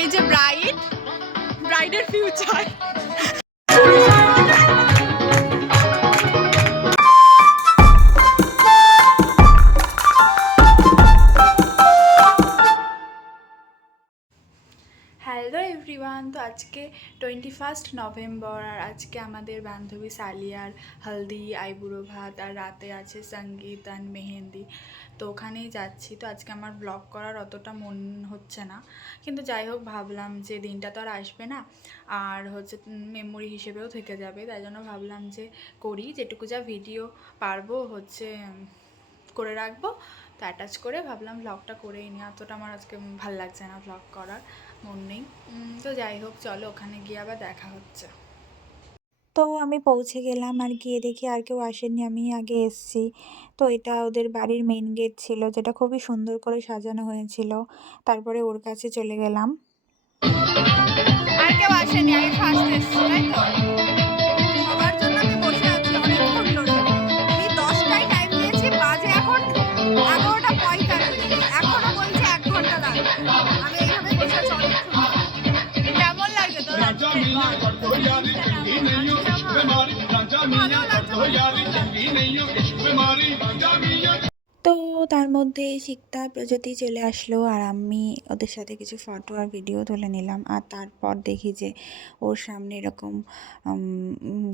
এই যে ব্রাইডের future. Hello everyone, তো আজকে 21 নভেম্বর আর আজকে আমাদের বান্ধবী সালিয়ার হলদি, আইবুড়ো ভাত আর রাতে আছে সঙ্গীত আর মেহেন্দি। তো ওখানেই যাচ্ছি। তো আজকে আমার ব্লগ করার অতটা মন হচ্ছে না, কিন্তু যাই হোক ভাবলাম যে দিনটা তো আর আসবে না, আর হচ্ছে মেমোরি হিসেবেও থেকে যাবে, তাই জন্য ভাবলাম যে করি, যেটুকু যা ভিডিও পারবো হচ্ছে করে রাখবো। তো অ্যাটাচ করে ভাবলাম ব্লগটা করেই নিই, অতটা আমার আজকে ভাল লাগছে না, ব্লগ করার মন নেই। তো যাই হোক চলো, ওখানে গিয়ে আবার দেখা হচ্ছে। তো আমি পৌঁছে গেলাম আর গিয়ে দেখি আর কেউ আসেনি, আমি আগে এসেছি। তো এটা ওদের বাড়ির মেইন গেট ছিল, যেটা খুবই সুন্দর করে সাজানো হয়েছিল। তারপরে ওর কাছে চলে গেলাম। আর কেউ আসেনি, আমি ফার্স্ট এসেছি, তাই তো? সবার জন্য আমি বসে আছি অনেকক্ষণ ধরে। আমি 10টায় টাইম দিয়েছি, বাজে এখন 11:45। এখনো বলছে 1 ঘন্টা লাগবে। আমি এইভাবে বসে আছি অনেকক্ষণ। কেমন লাগছে তোর আজকে? তো তার মধ্যে সিকতা প্রজাতি চলে আসলো, আর আমি ওদের সাথে কিছু ফটো আর ভিডিও তুলে নিলাম। আর তারপর দেখি যে ওর সামনে এরকম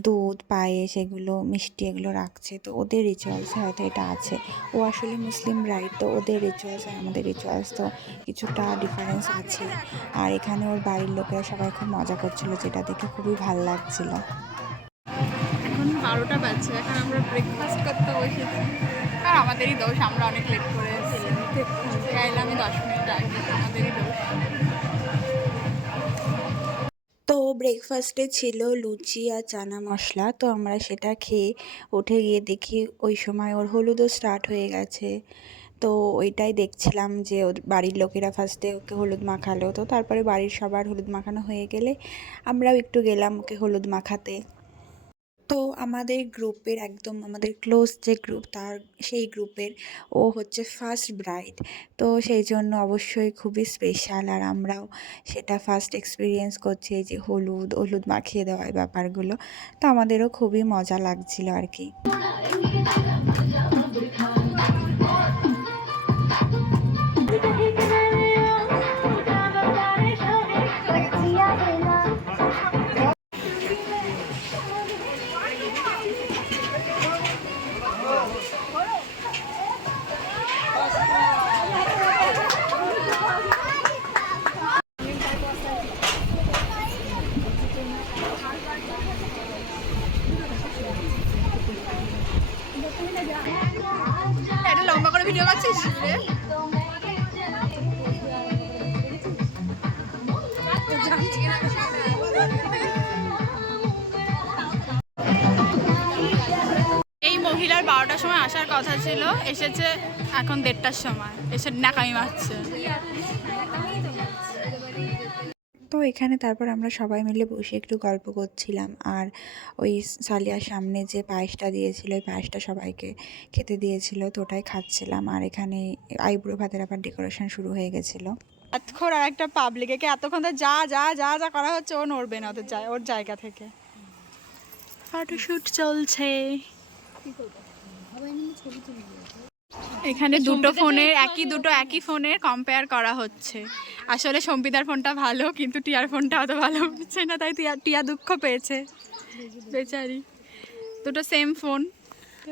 দুধ, পায়েস, এগুলো মিষ্টি এগুলো রাখছে। তো ওদের রিচুয়ালসে হয়তো এটা আছে। ও আসলে মুসলিম ব্রাইড, তো ওদের রিচুয়ালস আর আমাদের রিচুয়ালস তো কিছুটা ডিফারেন্স আছে। আর এখানে ওর বাড়ির লোকেরা সবাই খুব মজা করছিল, যেটা দেখে খুবই ভালো লাগছিল। এখন 12টা বাজছে, এখন আমরা ব্রেকফাস্ট করতে বসেছি। আর আমাদেরই দোষ, আমরা অনেক লেট করে এলাম। আমি 10 মিনিট আগে, আমাদেরই দোষ। তো ব্রেকফাস্টে ছিল লুচি আর চানা মশলা। তো আমরা সেটা খেয়ে উঠে গিয়ে দেখি ওই সময় ওর হলুদও স্টার্ট হয়ে গেছে। তো ওইটাই দেখছিলাম যে ওর বাড়ির লোকেরা ফার্স্টে ওকে হলুদ মাখালো, তো তারপরে বাড়ির সবার হলুদ মাখানো হয়ে গেলে আমরাও একটু গেলাম ওকে হলুদ মাখাতে। তো আমাদের গ্রুপের একদম আমাদের ক্লোজ যে গ্রুপ, তার সেই গ্রুপের ও হচ্ছে ফার্স্ট ব্রাইড। তো সেই জন্য অবশ্যই খুবই স্পেশাল, আর আমরাও সেটা ফার্স্ট এক্সপিরিয়েন্স করছি, এই যে হলুদ হলুদ মাখিয়ে দেওয়ার ব্যাপারগুলো। তো আমাদেরও খুবই মজা লাগছিল আর কি। এটা লম্বা করে ভিডিও করছিস রে? এই মহিলার 12টার সময় আসার কথা ছিল, এসেছে এখন 1:30টার সময়, এসে নাকামি মারছে। তো এখানে তারপর আমরা সবাই মিলে বসে একটু গল্প করছিলাম, আর ওই সালিয়ার সামনে যে পায়েসটা দিয়েছিল, ওই পায়েসটা সবাইকে খেতে দিয়েছিল, তো ওটাই খাচ্ছিলাম। আর এখানে আইবুড়ো ভাতের আবার ডেকোরেশন শুরু হয়ে গেছিলো। এতক্ষণ আর একটা পাবলিকে এতক্ষণ তো যা যা যা যা করা হচ্ছে, ও নড়বে না ওর জায়গা থেকে। ফটোশুট চলছে। এখানে দুটো একই ফোনের কম্পেয়ার করা হচ্ছে। আসলে সম্পিদার ফোনটা ভালো, কিন্তু টিয়ার ফোনটা অত ভালো হচ্ছে না, তাই টিয়া দুঃখ পেয়েছে বেচারি। দুটো সেম ফোন।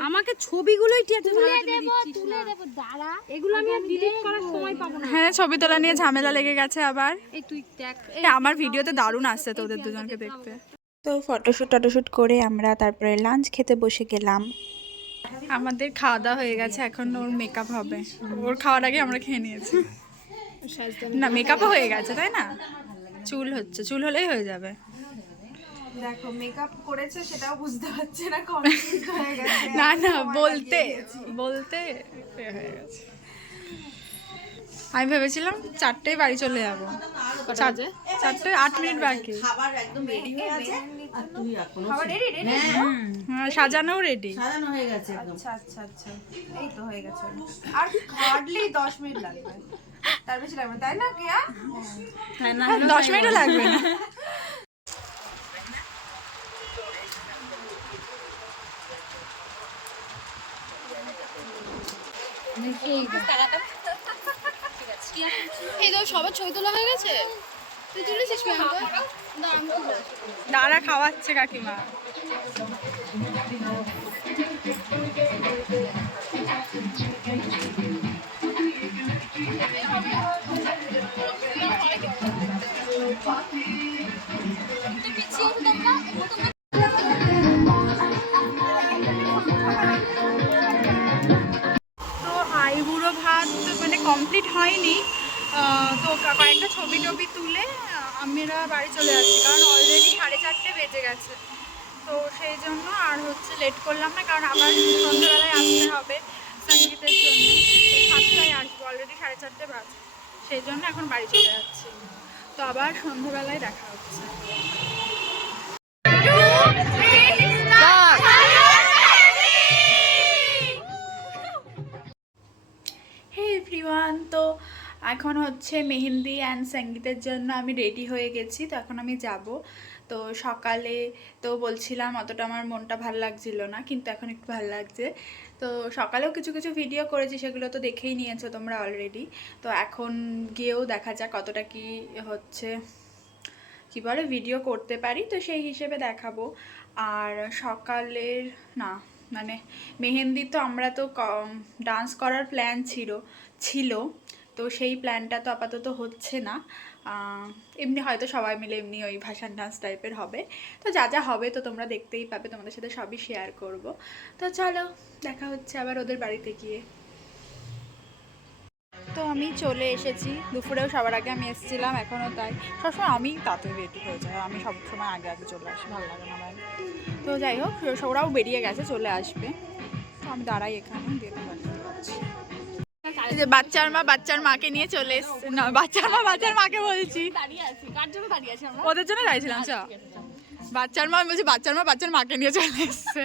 আমাকে ছবিগুলোই তুলে দেব দাঁড়া, এগুলো আমি আর ডিলিট করার সময় পাবো না। হ্যাঁ, ছবি তোলা নিয়ে ঝামেলা লেগে গেছে আবার। এই তুই দেখ, আমার ভিডিওতে দারুণ আসছে তোদের দুজনকে দেখতে। তো ফটোশ্যুট করে আমরা তারপরে লাঞ্চ খেতে বসে গেলাম। আমাদের খাওয়া দাওয়া হয়ে গেছে, এখন ওর মেকআপ হবে। ওর খাওয়ার আগে আমরা খেয়ে নিয়েছি। না, মেকআপও হয়ে গেছে, তাই না? চুল হচ্ছে, চুল হলেই হয়ে যাবে। দেখো মেকআপ করেছে সেটাও বুঝতে পারছে না, কনফিউজ হয়ে গেছে। না না, বলতে হয়ে গেছে। আমি ভেবেছিলাম 4টায় বাড়ি চলে যাবো। 4টায় 8 মিনিট বাকি। খাবার একদম রেডি হয়ে আছে আর তুই এখনো খাবার রেডি? হ্যাঁ, সাজানো রেডি। সাজানো হয়ে গেছে একদম। আচ্ছা, এই তো হয়ে গেছে। আর হার্ডলি 10 মিনিট লাগবে। তার বেশি লাগবে তাই না কেয়া? 10 মিনিটও লাগবে না। এই তো সবার ছবি তোলা হয়ে গেছে, তুই তুলেছিস প্রিয়াঙ্কা? দাঁড়া, খাওয়াচ্ছে কাকিমা। তো আইবুড়ো ভাত মানে কমপ্লিট হয়নি, তো কয়েকটা ছবি টবি তুলে আমরা বাড়ি চলে যাচ্ছি, কারণ অলরেডি 4:30 বেজে গেছে। তো সেই জন্য আর হচ্ছে লেট করলাম না, কারণ আবার সন্ধ্যাবেলায় আসতে হবে সঙ্গীতের জন্য। তো 7টায় আসবো, অলরেডি 4:30 বাজে, সেই জন্য এখন বাড়ি চলে যাচ্ছি। তো আবার সন্ধ্যাবেলায় দেখা হচ্ছে। হে এভরিওয়ান, তো এখন হচ্ছে মেহেন্দি অ্যান্ড সঙ্গীতের জন্য আমি রেডি হয়ে গেছি। তো এখন আমি যাব। তো সকালে তো বলছিলাম অতটা আমার মনটা ভালো লাগছিল না, কিন্তু এখন একটু ভালো লাগছে। তো সকালেও কিছু কিছু ভিডিও করেছি, সেগুলো তো দেখেই নিয়েছো তোমরা অলরেডি। তো এখন গিয়েও দেখা যাক কতটা কি হচ্ছে, কি বলে, ভিডিও করতে পারি, তো সেই হিসেবে দেখাবো। আর সকালের না মানে মেহেন্দি তো আমরা তো ডান্স করার প্ল্যান ছিল, তো সেই প্ল্যানটা তো আপাতত হচ্ছে না। এমনি হয়তো সবাই মিলে এমনি ওই ভাসান ডান্স টাইপের হবে। তো যা যা হবে তো তোমরা দেখতেই পাবে, তোমাদের সাথে সবই শেয়ার করব। তো চলো দেখা হচ্ছে আবার ওদের বাড়িতে গিয়ে। তো আমি চলে এসেছি, দুপুরেও সবার আগে আমি এসেছিলাম, এখনও তাই। সবসময় আমি তাড়াতাড়ি রেডি হয়ে যাই, আমি সবসময় আগে আগে চলে আসি, ভালো লাগে না আমার। তো যাই হোক, ওরাও বেরিয়ে গেছে, চলে আসবে। তো আমি দাঁড়াই এখানে, দেখতে পাচ্ছি এই যে বাচ্চার মা বাচ্চার মাকে নিয়ে চলে এসছে। না, বাচ্চার মা বাচ্চার মাকে বলছি, ওদের জন্য দাঁড়িয়েছিলাম। চ, বাচ্চার মা বলছি, বাচ্চার মা বাচ্চার মাকে নিয়ে চলে এসছে।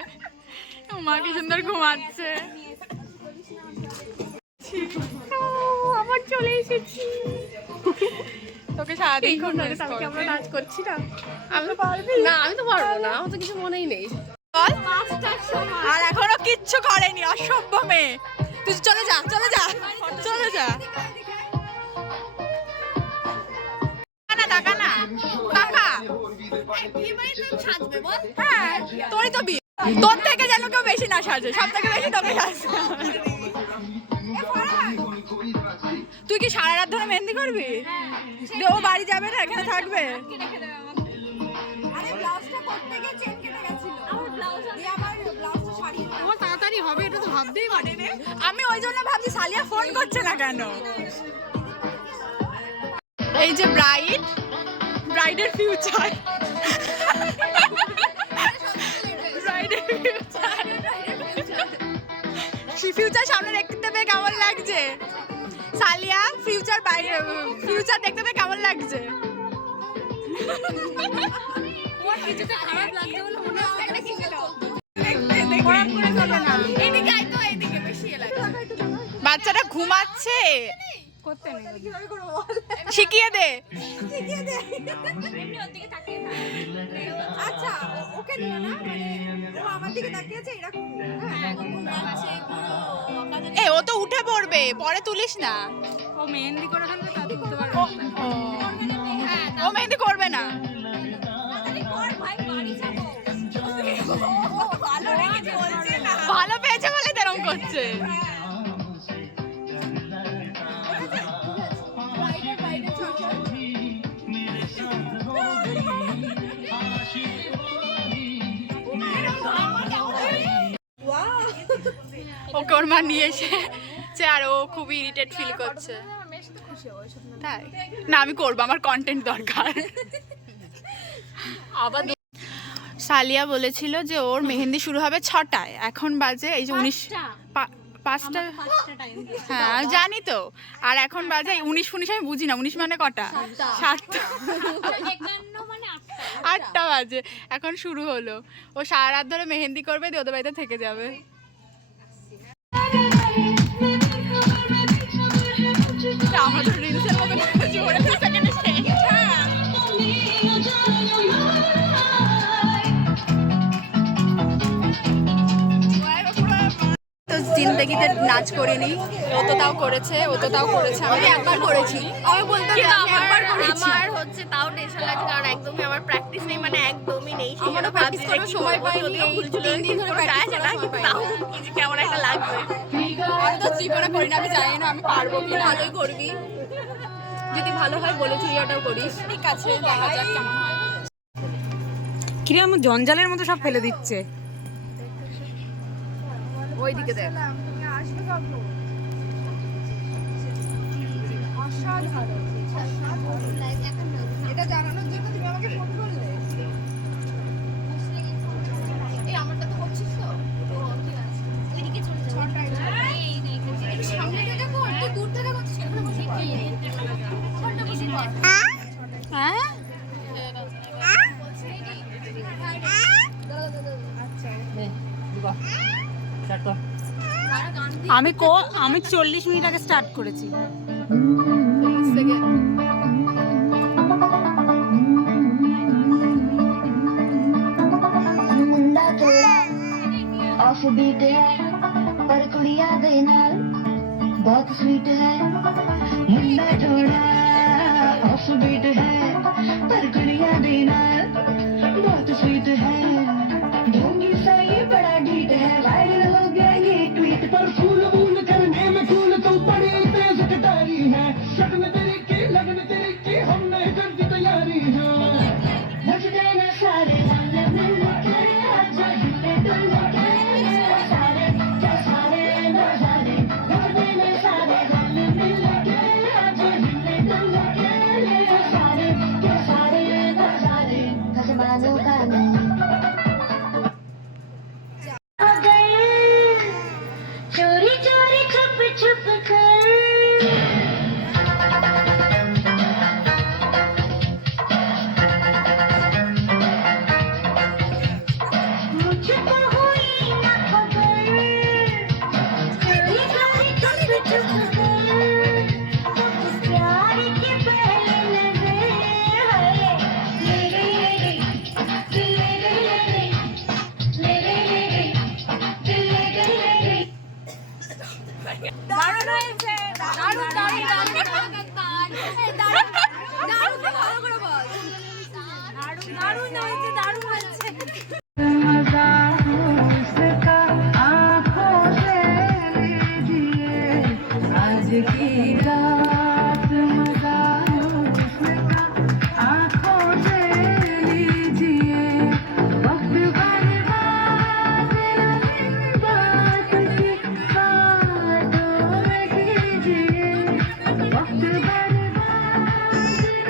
মা কি সুন্দর ঘুমাচ্ছে। আমার চলে এসেছি। তোকে সারাদিন আমরা নাচ করছি না, আমি পারবি না? আমি তো পারবো না, আমার তো কিছু মনেই নেই। আর এখনো কিচ্ছু করেনি, অসভ্য মেয়ে। তুই চলে যা চলে যা চলে যা। টাকা না টাকা, হ্যাঁ তোরই তো বিয়ে, তোর থেকে যেন কেউ বেশি না সাজে, সব থেকে বেশি তোকে সাজে। তুই কি সারা রাত ধরে মেহেন্দি করবি? ও বাড়ি যাবে না, এখানে থাকবে? তাড়াতাড়ি হবে, এটা তো ভাবতেই পারি। আমি ওই জন্য ভাবছি সালিয়া ফোন করছে না কেন। এই যে ব্রাইডের ফিউচার, ফিউচার সামনে দেখতে পেয়ে কেমন লাগছে? সালিয়া ফিউচার দেখতে পেয়ে কেমন লাগছে? বাচ্চাটা ঘুমাচ্ছে, শিখিয়ে দে। আচ্ছা ওকে নিও না, মানে ও আমার দিকে তাকিয়ে আছে এরকম। ও তো উঠে পড়বে, পরে তুলিস না। ও মেহেন্দি করে ফেলবে, তা তুলতে পারবে। ও মেহেন্দি করবে না। ভালো পেয়েছে বলে এরকম করছে। ওকে ওর মা নিয়ে এসেছে, আর ও খুবই ইরিটেট ফিল করছে। তাই না, আমি করবো, আমার কন্টেন্ট দরকার। আবার সালিয়া বলেছিল যে ওর মেহেন্দি শুরু হবে 6টায়, এখন বাজে এই যে 5টা। হ্যাঁ আমি জানি তো, আর এখন বাজে 19 আমি বুঝি না, 19 মানে কটা? 7টা 8টা বাজে, এখন শুরু হলো। ও সারা রাত ধরে মেহেন্দি করবে, দিয়ে ওদের বাড়িতে থেকে যাবে। আমাদের জিন্দগিতে নাচ করিনি। ও তো তাও করেছে আমি একবার করেছি। আমি বলতে একবার করেছি। আমার হচ্ছে তাও টেনশন লাগছে কারণ একদমই আমার প্র্যাকটিস নেই, মানে একদমই নেই। আমারও practice করার সময় পাইনি, এই 3 দিন ধরে practice করার সময় পাইনি। তাও কিছু কেমন একটা লাগবে। আমি তো জীবনে করি না, আমি জানি না আমি পারবো কি। ভালোই করবি, যদি ভালো হয় বলে চুরিয়াটাও করিস। ঠিক আছে, দেখা যাক কেমন হয়। কিরম জঞ্জালের মতো সব ফেলে দিচ্ছে। ওইদিকে দেখ। তুমি আসবে কখন? অসাধারণ। এটা জানানোর জন্য তুমি আমাকে ফোন করলে? এই আমারটা তো করছিস তো? এদিকে চলে যাও। ছটায় একটু সামনে থেকে কর, তুই দূর থেকে করছিস এখানে বসে কর। ওখানটা বসে কর। হ্যাঁ আমি 40 মিনিট আগে স্টার্ট করেছি। ऑफ बीट है पर कुड़िया दे नाल बहुत स्वीट है मुंडा थोड़ा ऑफ बीट है पर कुड़िया दे नाल बहुत स्वीट है ढोंगी सा ये बड़ा ढीठ है वायरल हो गया ये ट्वीट पर फूल बूल करने में फूल तो बड़ी तेज कटारी है शगन तेरे की हमने कर दी तैयारी है बच गए ना सारे वाले मिल के आजा झूले डुले के सारे नजारे बच गए ना सारे वाले मिल के आजा झूले डुले के सारे नजारे खसमानों का नहीं चोरी चोरी छुप छुप कर मुझको हुई न खबर चोरी चोरी छुप छुप कर प्यार के पहले नजर है मेरे দারুণ হয়েছে, দারুণ দারুণ দারুণ দারুণ, ভালো করে বল। দারুণ হয়েছে, দারুণ হয়েছে। मजा उसका आँखों से लीजिए आज की रात मजा उसका आँखों से लीजिए वक्त बर्बाद नहीं बात की बातों में कीजिए वक्त बर्बाद नहीं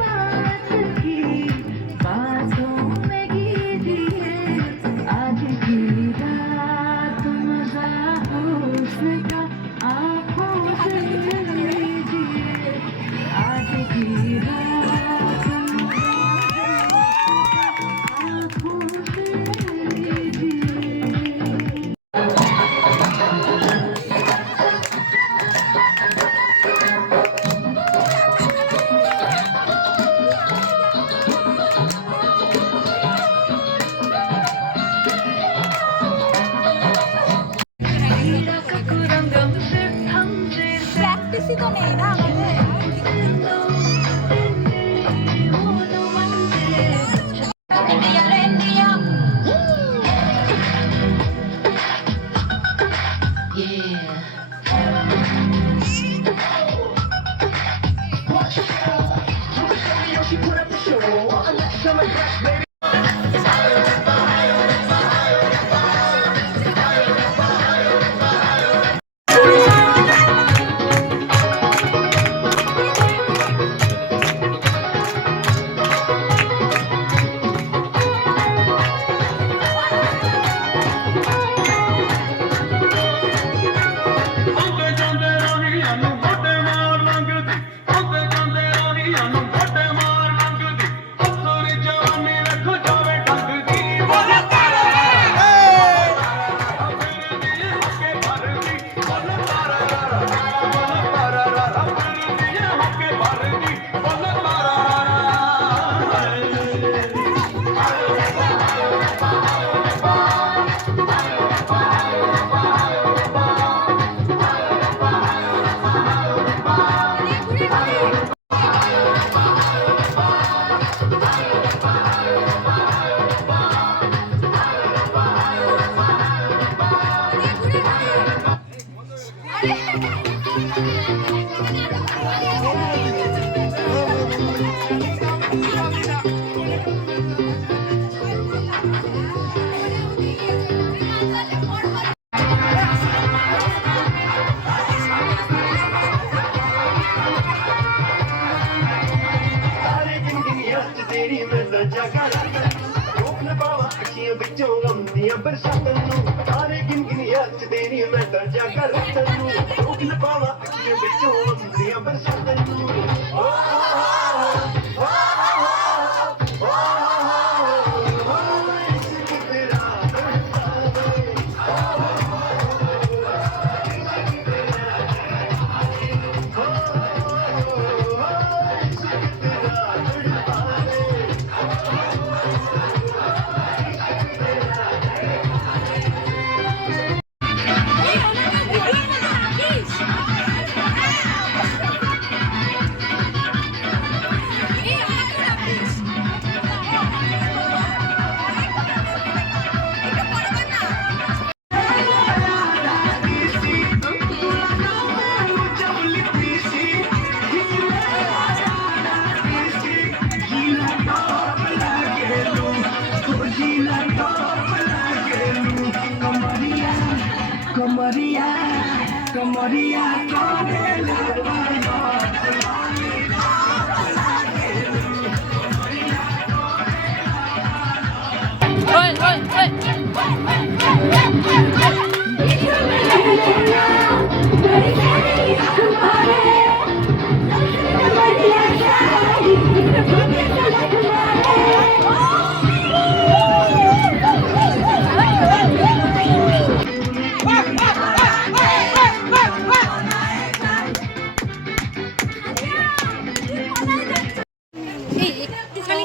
बात की बातों में कीजिए आज की रात मजा उसका आँखों से लीजिए आज की रात मजा आँखों से लीजिए প্র্যাকটিসই তো নেই না আমাদের। ਸਾਰੇ ਜ਼ਿੰਦਗੀਆਂ ਚ ਤੇਰੀ ਮੈਂ ਦਰਜਾ ਕਰਾਂ ਰੋਕ ਨਾ ਪਾਵਾਂ ਅੱਖੀਆਂ ਵਿੱਚੋਂ ਗਮ ਦੀਆਂ ਬਰਸਾਤਾਂ ਨੂੰ ਸਾਰੇ ਜ਼ਿੰਦਗੀਆਂ ਚ ਤੇਰੀ ਮੈਂ ਦਰਜਾ ਕਰਾਂ ਤੈਨੂੰ ਰੋਕ ਨਾ ਪਾਵਾਂ ਅੱਖੀਆਂ ਵਿੱਚੋਂ ਗਮ ਦੀਆਂ ਬਰਸਾਤਾਂ ਨੂੰ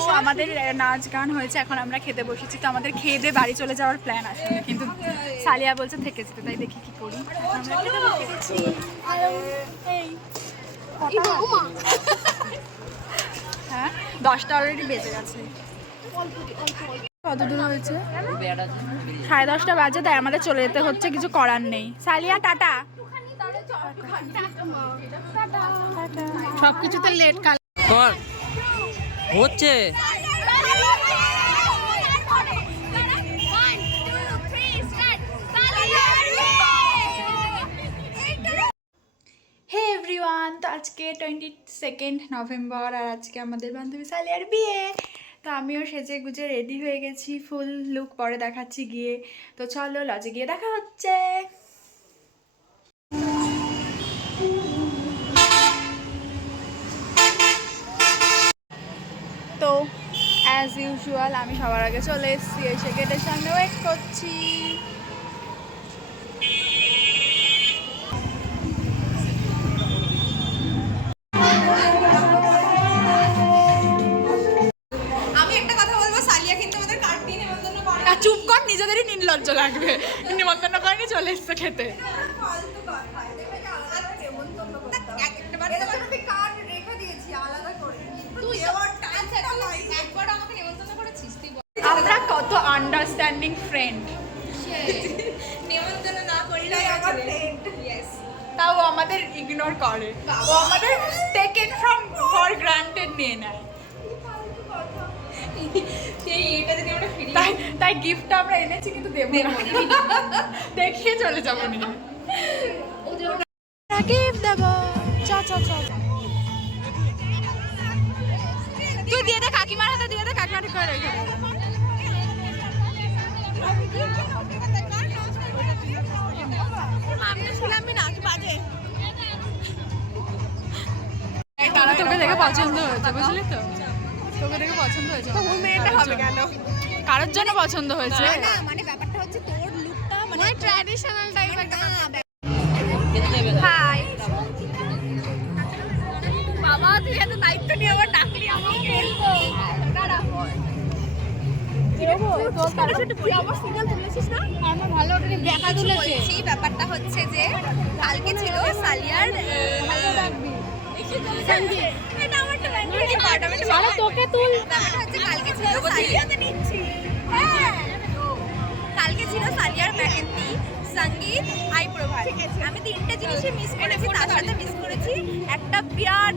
তো আমাদের নাচ গান হয়েছে, এখন আমরা খেতে বসেছি। তো আমাদের খেয়ে দিয়ে বাড়ি চলে যাওয়ার প্ল্যান আসলে, কিন্তু সালিয়া বলছে থেকে যেতে, তাই দেখি কি করি। আমরা খেতে বসে গেছি। এই হ্যাঁ 10টা অলরেডি বেজে গেছে। কত দূর হয়েছে? 10:30 বাজে, তাই আমাদের চলে যেতে হচ্ছে, কিছু করার নেই। সালিয়া টাটা। সবকিছুতে লেট কাল হচ্ছে। হে এভরিওয়ান, তো আজকে 22 নভেম্বর আর আজকে আমাদের বান্ধবী সালিয়ার বিয়ে। তো আমিও সেজে গুজে রেডি হয়ে গেছি, ফুল লুক পরে দেখাচ্ছি গিয়ে। তো চলো লজে গিয়ে দেখা হচ্ছে। তো অ্যাজ ইউজুয়াল আমি সবার আগে চলে এসেছি, এসে গেটের সামনে ওয়েট করছি। আমি একটা কথা বলবো, সালিয়া কিন্তু আমাদের কার্ড দিয়ে নিমন্ত্রণ করে। চুপ কর, নিজেদেরই নির্লজ্জ লাগবে। নিমন্ত্রণ করেনি, চলে এসছে খেতে। ফালতু কথা, দেখবে যে আলাদা নিমন্ত্রণ করতে একবারে আমি কার্ড রেখে দিয়েছি আলাদা করে। তুই আচ্ছা তুই একবার আমাকে নিমন্ত্রণ করেছিস, তুই আমরা কত আন্ডারস্ট্যান্ডিং ফ্রেন্ড। নিমন্ত্রণ না করলে আমার ফ্রেন্ড। ইয়েস, তাও আমাদের ইগনোর করে, ও আমাদের টেকেন ফ্রম ফর গ্রান্টেড নিয়ে নেয়। সেই এটা যদি আমরা ফিরি তাই গিফটটা আমরা এনেছি, কিন্তু দেবো না, দেখিয়ে চলে যাবো নিয়ে। গিফট দেবো, চ তুই দিয়ে দে, কাকিমার হাতে দিয়ে দে, কাকিমার করে রেখে দে। আমি শুনলামই না, কি বাজে। তোকে দেখে পছন্দ হয়েছে, বুঝলি তো? তোকে দেখে পছন্দ হয়েছে। মেয়েটা হবে কেন? কারোর জন্য পছন্দ হয়েছে। না মানে ব্যাপারটা হচ্ছে তোর লুকটা মানে ট্র্যাডিশনাল টাইপ একটা। হাই বাবা, তুই এত দায়িত্ব নিয়ে আবার ডাকলি আমাকে। দাঁড়া, আমার ভালো ওটা দেখা তুলেছে। সেই ব্যাপারটা হচ্ছে যে কালকে ছিল সালিয়ার তোকে তুল। কালকে ছিল সালিয়ার মেহেন্দি, সঙ্গীত, আইব্রো ভাত। আমি 3টে জিনিস জিনিসই মিস করেছি, তার সাথে মিস করেছি একটা বিরাট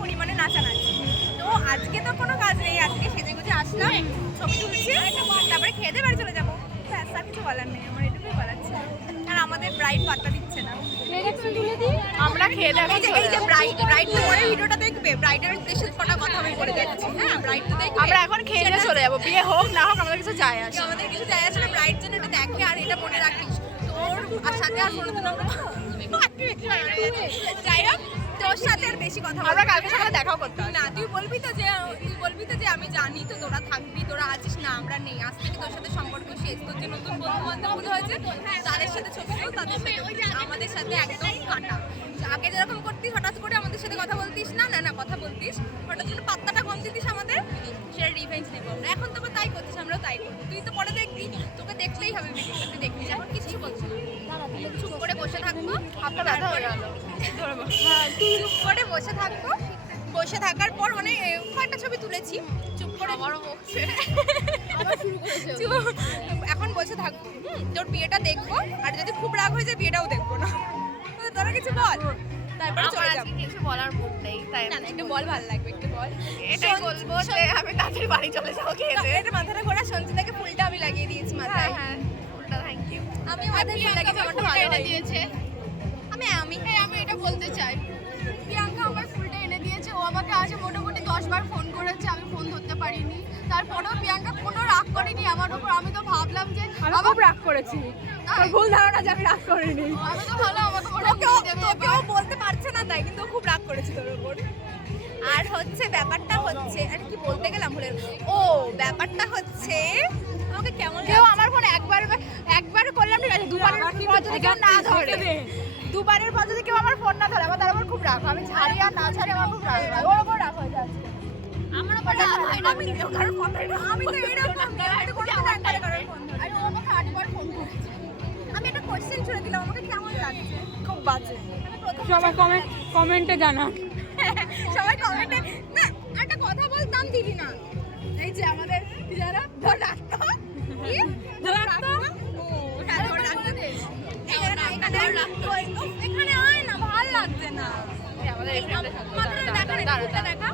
পরিমাণে নাচানাচি। তো আজকে তো কোনো কাজ নেই, আজকে সেজে গুজে আসলাম, ছবি তুলছি, তারপরে খেয়ে দিয়ে বাড়ি চলে যাবো। ব্যাস, আর কিছু বলার নেই, আমার এটুকুই বলার ছিল। আর আমাদের ব্রাইট পাত্তা দিচ্ছে না। আমরা খেয়ে দেবো। এই যে ব্রাইট তো পরে ভিডিওটা দেখবে, ব্রাইটের উদ্দেশ্যে কটা কথা আমি বলে যাচ্ছি। হ্যাঁ, ব্রাইট তো দেখবে। আমরা এখন খেয়ে দিয়ে চলে যাবো, বিয়ে হোক না হোক আমাদের কিছু যায় আসে। আমাদের কিছু যায় আসলে ব্রাইট যেন এটা দেখে আর এটা মনে রাখিস, তোর আর সাথে আর কোনোদিন আমরা যাই হোক, তোর সাথে আর বেশি কথা আমরা কালকে সকালে দেখাও করতে হবে। না, তুই বলবি তো যে আমি জানি তো তোরা থাকবি, তোরা আছিস। না, আমরা নেই, আজ থেকে তোর সাথে সম্পর্ক শেষ। তোর যে নতুন বন্ধু বান্ধব মনে হয়েছে তাদের সাথে ছবি তুল, তাদের সাথে আমাদের সাথে একদম কাটা। আগে যেরকম করতিস, হঠাৎ করে আমাদের সাথে কথা বলতিস না, কথা বলতিস, হঠাৎ করে পাত্তাটা কম দিতিস আমাদের, সেটা রিভেঞ্জ নেবো আমরা। এখন তো তাই করতিস, আমরাও তাই করবো। তুই তো পরে দেখবি, তোকে দেখলেই হবে ভিডিওটা, তুই দেখবি। এখন কিছু বলছি না, চুপ করে বসে থাকবো। হাতটা ব্যথা হয়ে গেল। চুপ করে বসে থাকবো, বসে থাকার পর অনেক কয়েকটা ছবি তুলেছি, চুপ করে বড় বকছে এখন বসে থাকবো। তোর বিয়েটা দেখবো, আর যদি খুব রাগ হয়ে যায় বিয়েটাও দেখবো না। তোরা কিছু বল, তারপরে চলে যাবো। কিছু বলার মুড নেই, তাই না, একটু বল, ভালো লাগবে, একটু বল। এটাই বলবো যে আমি তাড়াতাড়ি বাড়ি চলে যাবো খেয়ে দিয়ে। এটা মাথাটা ঘোরা, সঞ্চিতাকে ফুলটা আমি লাগিয়ে দিয়েছি মাথায়। হ্যাঁ, ফুলটা থ্যাংক ইউ। আমি মাথায় ফুল লাগিয়েছি, আমারটা ভালো হয়। দিয়েছে। আমি এটা বলতে চাই, প্রিয়াঙ্কা আমার ফুলটা এনে দিয়েছে। ও আমাকে আজ মোটামুটি 10 বার ফোন করেছে, আমি ফোন ধরতে পারিনি। তারপরেও প্রিয়াঙ্কা কোনো রাগ করেনি আমার উপর। আমি তো ভাবলাম যে আমি খুব রাগ করেছি, তোর ভুল ধারণা যে আমি রাগ করিনি। আমি তো ভালো আমাকে মোটামুটি তোকেও বলতে পারছে না তাই, কিন্তু ও খুব রাগ করেছে তোর উপর। আর হচ্ছে ব্যাপারটা হচ্ছে, আরে কি বলতে গেলাম ভুলে ব্যাপারটা হচ্ছে আমাকে কেমন কেউ আমার ফোন একবার করলাম ঠিক আছে, দুবারের পর যদি কেউ না ধরে, দুবারের পর যদি কেউ আমার ফোন না ধরে আমার তার উপর খুব রাগ। আমি ছাড়ি আর না ছাড়ি আমার খুব রাগ হয়, ওর উপর রাগ হয়ে যাচ্ছে। আমার উপর রাগ হয় না। আমি তো কারোর ফোন ধরি না, আমি তো এরকম আমি কোনো একবারে কারোর ফোন ধরি। আর ও আমাকে 8 বার ফোন করেছে। আমি একটা কোশ্চেন ছুড়ে দিলাম, আমাকে কেমন লাগছে? খুব বাজে। সবাই কমেন্টে জানা। সবাই কমেন্টে না একটা কথা বলতাম দিবি না। এই যে আমাদের যারা ধর রাখতো কি ধর রাখতো, ও হ্যাঁ ধর রাখতো দে, এখানে আয় না, ভালো লাগছে না। আমাদের এই ফ্রেন্ডের সাথে মাথাটা দেখা,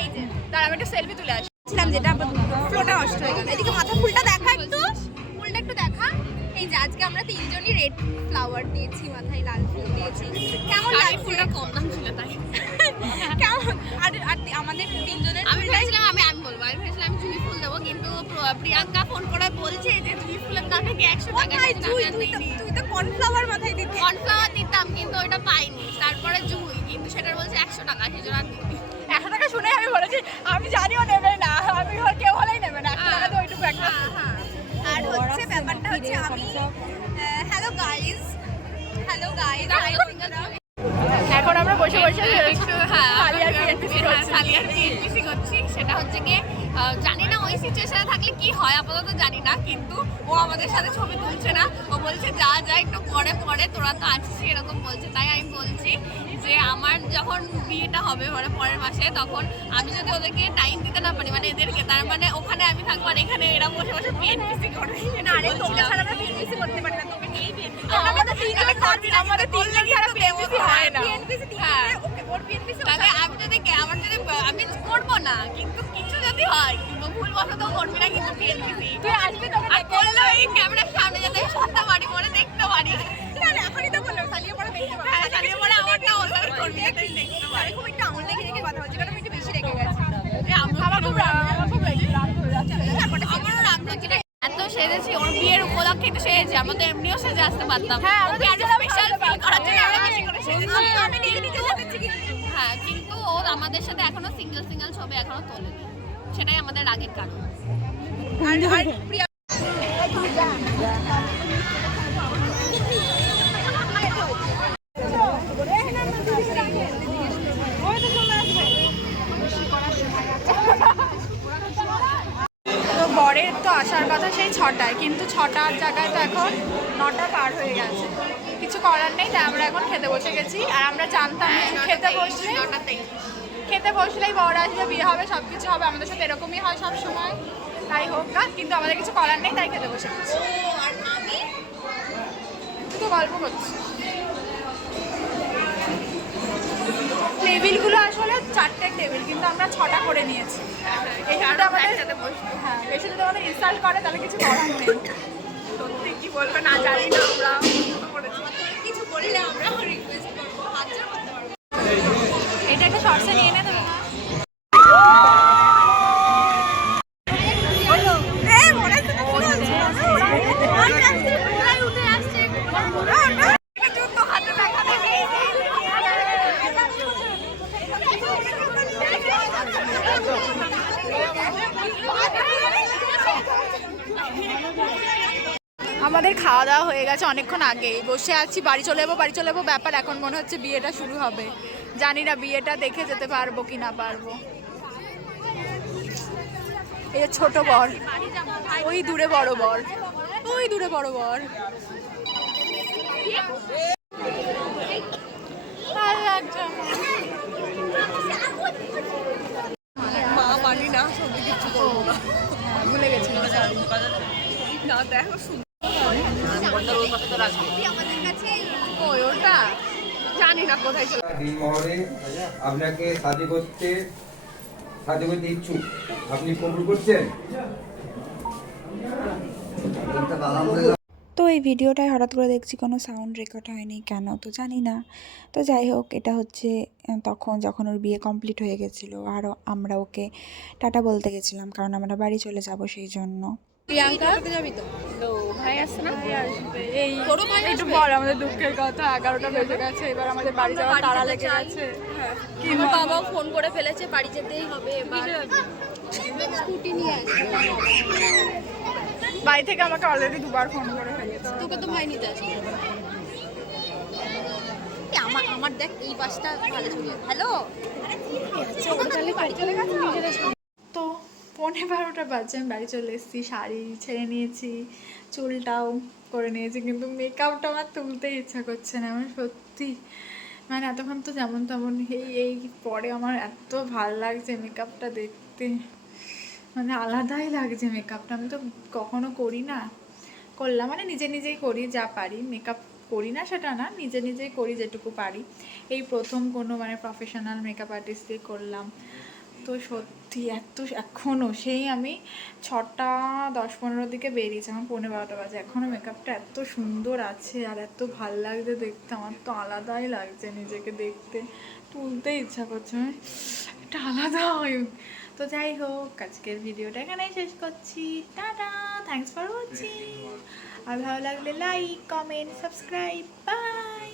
এই যে দাঁড়া আমি একটা সেলফি তুলে আসি। ছিলাম যেটা ফ্লোটা নষ্ট হয়ে গেল। এদিকে মাথা ফুলটা দেখা, একটু ফুলটা একটু দেখা। এই যে আজকে আমরা তিনজনই রেড ফ্লাওয়ার দিয়েছি, মাথায় লাল ফুল দিয়েছি। কেমন লাগছে? ফুলটা কম দাম ছিল তাই। কেমন? আর আমাদের তিনজনের আমি ভেবেছিলাম আমি ভেবেছিলাম আমি জুঁই ফুল দেবো, কিন্তু প্রিয়াঙ্কা ফোন করে বলছে যে জুঁই ফুলের দাম নাকি 100 টাকা। তুই তো কর্নফ্লাওয়ার মাথায় দিতি। কর্নফ্লাওয়ার দিতাম কিন্তু ওটা পাইনি। তারপরে জুঁই, কিন্তু সেটা বলছে 100 টাকা, সেজন্য আর দিইনি। 100 টাকা শুনে আমি বলেছি আমি জানিও নেবে না, আমি কেউ হলেই নেবে না, 100 টাকা তো ওইটুকু একটা। হ্যাঁ, আর হচ্ছে ব্যাপারটা হচ্ছে আমি হ্যালো গাইস এখন আমরা বসে বসে একটু হ্যাঁ সালিয়ার PNPC করছি। সালিয়ার PNPC করছি। সেটা হচ্ছে গিয়ে জানি না ওই সিচুয়েশনে থাকলে কি হয়, আপাতত জানি না, কিন্তু ও আমাদের সাথে ছবি তুলছে না। ও বলছে যা একটু পরে তোরা তো আছিস, এরকম বলছে। তাই আমি বলছি যে আমার যখন বিয়েটা হবে মানে পরের মাসে, তখন আমি যদি ওদেরকে টাইম দিতে না পারি, মানে এদেরকে, তার মানে ওখানে আমি থাকবো আর এখানে এরা বসে বসে PNPC করবে। না রে, তোকে ছাড়া আমরা PNPC করতে পারি না, তোকে নিয়েই PNPC। আমাদের তিনজন করবি না, আমাদের তিনজন ছাড়া PNPC হয় না। PNPC হ্যাঁ। ওকে ওর PNPC তাহলে আমি করবো না, কিন্তু কিছু যদি হয় ভুল বসত করবি না, কিন্তু PNPC তুই আসবি তোকে আর করলেও এই ক্যামেরার সামনে যাতে শুনতে পারি, পরে দেখতে পারি। না এখনই তো বললাম সালিয়ে পরে দেখতে পাবো। হ্যাঁ, সালিয়ে পরে আমারটা ওভাবে করবি না, তুই দেখতে পারি। আমি খুব একটু আঙুল রেখে কথা বলছি, কারণ আমি একটু বেশি রেখে গেছি। আমার খুব রাগ হয়ে যাচ্ছে। আমারও রাগ হচ্ছে না। এত সেজেছি, ওর বিয়ের উপলক্ষে তো সেজেছি, আমাদের এমনিও সেজে আসতে পারতাম। হ্যাঁ, ওকে আরো স্পেশাল ফিল করার জন্য আরো বেশি করে সেজেছি। আমি নিজে সাথে হ্যাঁ, কিন্তু ও আমাদের সাথে এখনো সিঙ্গেল ছবি এখনো তোলেনি, সেটাই আমাদের রাগের কারণ। আর প্রিয়া তো বরের তো আসার কথা সেই 6টায়, কিন্তু 6টার জায়গায় তো এখন 9টা পার হয়ে গেছে। কিছু করার নেই, তাই আমরা এখন খেতে বসে গেছি। আর আমরা জানতাম খেতে বসলেই বর আসবে, বিয়ে হবে, সব কিছু হবে, আমাদের সাথে এরকমই হয় সব সময়। তাই হোক না, কিন্তু আমাদের কিছু করার নেই, তাই খেতে বসে গেছি। আর আমি তুই তো গল্প করছিস। টেবিল, কিন্তু আমরা 6টা করে নিয়েছি। এই যদি আমাদের হ্যাঁ বেশি যদি আমাদের ইনস্টল করে তাহলে কিছু করার নেই। সত্যি কি বলবে না জানি না, আমরা কিছু বললে আমরা রিকোয়েস্ট করবো, হাত জোড় করতে পারবো। এটা একটা শর্টসে নিয়ে নে দেবে। আমাদের খাওয়া দাওয়া হয়ে গেছে অনেকক্ষণ আগেই, বসে আছি, বাড়ি চলে যাবো ব্যাপার। এখন মনে হচ্ছে বিয়েটা শুরু হবে, জানি না বিয়েটা দেখে যেতে পারবো কি না পারবো। এই যে ছোট বর, ওই দূরে বড় বর, ওই দূরে বড় বর। ভালো লাগছে আমার। মা মানি না, সত্যি কিছু করবো না। হ্যাঁ, ভুলে গেছিলাম sorry। না দেখো আমাদের কাছে ওই ওটা জানি না কোথায় চলে। দিনমহলে আপনাকে শাদি করতে ইচ্ছুক, আপনি কবুল করছেন? তো এই ভিডিওটায় হঠাৎ করে দেখছি কোনো সাউন্ড রেকর্ড হয়নি, কেন তো জানি না। তো যাই হোক, এটা হচ্ছে তখন যখন ওর বিয়ে কমপ্লিট হয়ে গেছিলো, আর আমরা ওকে টাটা বলতে গেছিলাম, কারণ আমরা বাড়ি চলে যাব সেই জন্য। প্রিয়াঙ্কা যাবি তো? ভাই আসছে না? এই একটু বল আমাদের দুঃখের কথা। 11টা বেজে গেছে, এবার আমাদের বাড়ি যাওয়ার তাড়া লেগে গেছে। আমার বাবাও ফোন করে ফেলেছে, বাড়ি যেতেই হবে এবার। স্কুটি নিয়ে আসবে, বাড়ি থেকে আমাকে অলরেডি 2বার ফোন করে ফেলেছে। তোকে তো ভাই নিতে আসবে। আমার দেখ এই বাসটা ভালো ছবি। হ্যালো, বাড়ি চলে গেছে। তো 11:15 বাজে, আমি বাড়ি চলে এসেছি, শাড়ি ছেড়ে নিয়েছি, চুলটাও করে নিয়েছি, কিন্তু মেকআপটা আমার তুলতেই ইচ্ছা করছে না। আমার সত্যি মানে এতক্ষণ তো যেমন তেমন, এই পরে আমার এত ভাল লাগছে মেকআপটা দেখতে, মানে আলাদাই লাগছে মেকআপটা। আমি তো কখনো করি না, করলাম মানে নিজে নিজেই করি যা পারি, মেকআপ করি না সেটা না, নিজে নিজেই করি যেটুকু পারি। এই প্রথম কোনো মানে প্রফেশনাল মেকআপ আর্টিস্ট দিয়ে করলাম। তো সত্যি এখনও সেই আমি 6টা 10-15 দিকে বেরিয়েছি, আমার 11:15 বাজে, এখনও মেকআপটা এত সুন্দর আছে আর এত ভাল লাগছে দেখতে। আমার তো আলাদাই লাগছে নিজেকে দেখতে, তুলতে ইচ্ছা করছে, মানে এটা আলাদা হয়। তো যাই হোক, আজকের ভিডিওটা এখানেই শেষ করছি। Tata, thanks for watching. আর ভালো লাগলে লাইক, কমেন্ট, সাবস্ক্রাইব, বাই।